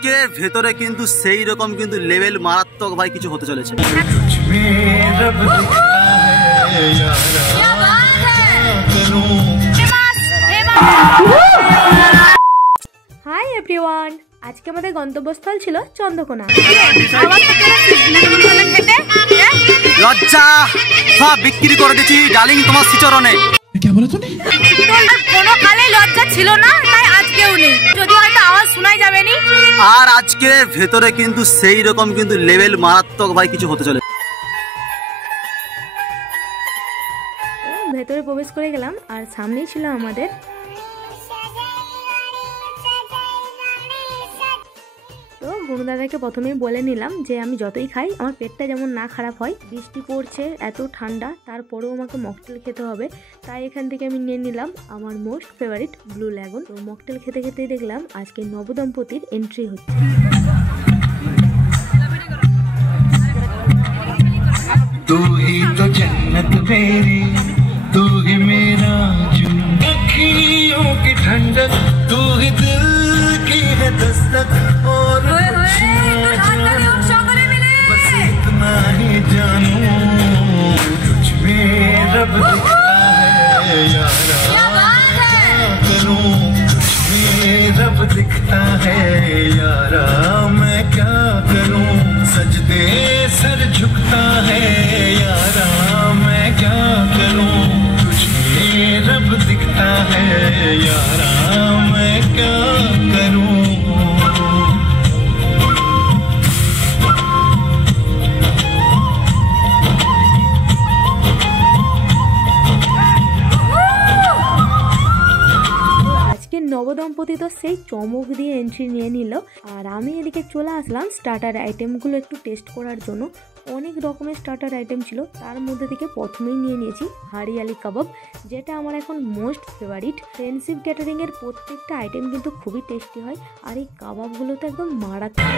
আজকে ভেতরে কিন্তু সেই রকম কিন্তু লেভেল মারাত্মক ভাই কিছু হতে চলেছে। হাই এভরিওয়ান, আজকে আমাদের গন্তব্যস্থল ছিল চন্দ্রকোনা। লজ্জা সব বিক্রি করে দিচ্ছি ডার্লিং তোমার সিচরণে। কোনো কালে লজ্জা ছিল না, তাই আজকেও নেই, যদি হয়তো আওয়াজ শোনাই যাবে নি। আর আজকে ভেতরে কিন্তু সেই রকম কিন্তু লেভেল মারাত্মক ভাই কিছু হতে চলেছে। ভেতরে প্রবেশ করে গেলাম আর সামনেই ছিল আমাদের তো গুরুদাদাকে প্রথমেই বলে নিলাম যে আমি যতই খাই আমার পেটটা যেমন না খারাপ হয়। বৃষ্টি পড়ছে, এত ঠান্ডা, তারপরেও আমাকে মকটেল খেতে হবে, তাই এখান থেকে আমি নিয়ে নিলাম আমার মোস্ট ফেভারিট ব্লু ল্যাগুন। তো মকটেল খেতে খেতেই দেখলাম আজকে নবদম্পতির এন্ট্রি হচ্ছে। तू ही तो जन्नत मेरी, तू ही मेरा जुनून, अखियों की ठंडक, तू ही दिल की है दस्तक, और कुछ ना जानूं, बस इतना ही जानूं, तुझ में रब दिखता है यारा, क्या करूं, तुझ में रब दिखता है यारा, मैं क्या करूं, सजदे सर झुकता है यारा, मैं क्या करूं, तुझ में रब दिखता है यारा, मैं क्या करूं। নবদম্পতি তো সেই চমক দিয়ে এন্ট্রি নিয়ে নিল, আর আমি এদিকে চলে আসলাম স্টার্টার আইটেমগুলো একটু টেস্ট করার জন্য। অনেক রকমের স্টার্টার আইটেম ছিল, তার মধ্যে থেকে প্রথমেই নিয়ে নিয়েছি হাড়িয়ালি কাবাব, যেটা আমার এখন মোস্ট ফেভারিট। ফ্রেন্ডশিপ ক্যাটারিং এর প্রত্যেকটা আইটেম কিন্তু খুবই টেস্টি হয়, আর এই কাবাবগুলো তো একদম মারাত্মক।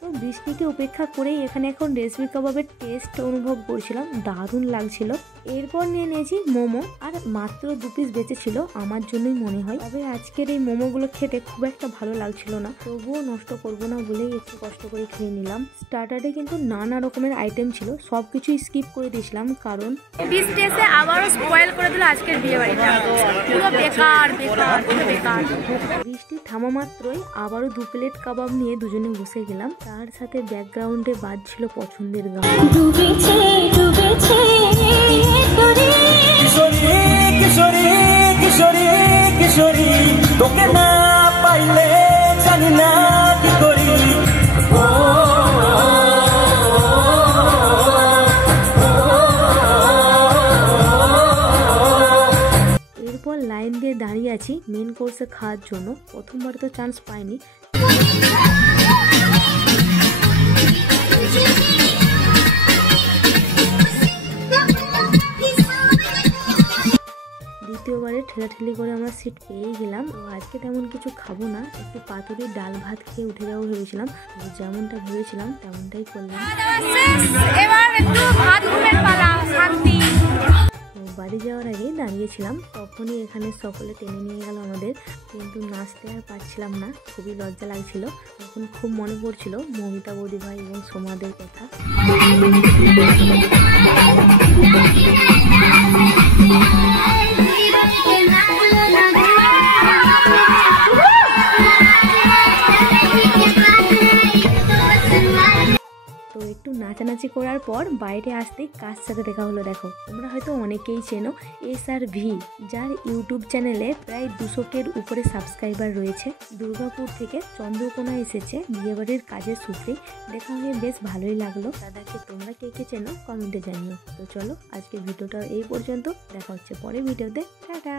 তো বৃষ্টিকে উপেক্ষা করেই এখানে এখন রেশমি কাবাবের টেস্ট অনুভব করছিলাম, দারুণ লাগছিল। এরপর নিয়ে নিয়েছি মোমো, আর মাত্র 2 পিস বেঁচে ছিল আমার জন্যই মনে হয়। তবে আজকের এই মোমোগুলো খেতে খুব একটা ভালো লাগছিল না, তবুও নষ্ট করবো না বলেই একটু কষ্ট করে খেয়ে নিলাম। স্টার্টারে কিন্তু নানা রকমের আইটেম ছিল, সবকিছু স্কিপ করে দিয়েছিলাম, কারণ বৃষ্টি এসে আবারও স্পয়েল করে দিল আজকের বিয়ে বাড়িটা। পুরো বেকার বেকার বেকার। বৃষ্টি থামা মাত্রই আবারও 2 প্লেট কাবাব নিয়ে দুজনে বসে গেলাম, তার সাথে ব্যাকগ্রাউন্ডে বাজছিল পছন্দের গান। তোকে না পাইলে জানি না কি করি। এরপর লাইন দিয়ে দাঁড়িয়ে আছি মেন কোর্সে খাওয়ার জন্য। প্রথমবার তো চান্স পাইনি, দ্বিতীয়বারে ঠেলাঠেলি করে আমরা সিট পেয়ে গেলাম। তো আজকে তেমন কিছু খাবো না, একটু পাতুরি ডাল ভাত খেয়ে উঠে যাবো ভেবেছিলাম, যেমনটা ভেবেছিলাম তেমনটাই করলাম। বাড়ি যাওয়ার আগে দাঁড়িয়েছিলাম, তখনই এখানে সকলে টেনে নিয়ে গেল আমাদের, কিন্তু নাচতে আর পারছিলাম না, খুবই লজ্জা লাগছিল। তখন খুব মনে পড়ছিল মমিতা বৌদি ভাই এবং সোমাদের কথা। তো একটু নাচানাচি করার পর বাইরে আসতেই কার সাথে দেখা হলো দেখো। তোমরা হয়তো অনেকেই চেনো SRV, যার ইউটিউব চ্যানেলে প্রায় 200-এর উপরে সাবস্ক্রাইবার রয়েছে। দুর্গাপুর থেকে চন্দ্রকোনা এসেছে বিয়েবাড়ির কাজের সূত্রে। দেখা হয়ে বেশ ভালোই লাগলো। দাদাকে তোমরা কে কে চেনো কমেন্টে জানিও। তো চলো আজকে ভিডিওটা এই পর্যন্ত, দেখা হচ্ছে পরের ভিডিওতে। টাটা।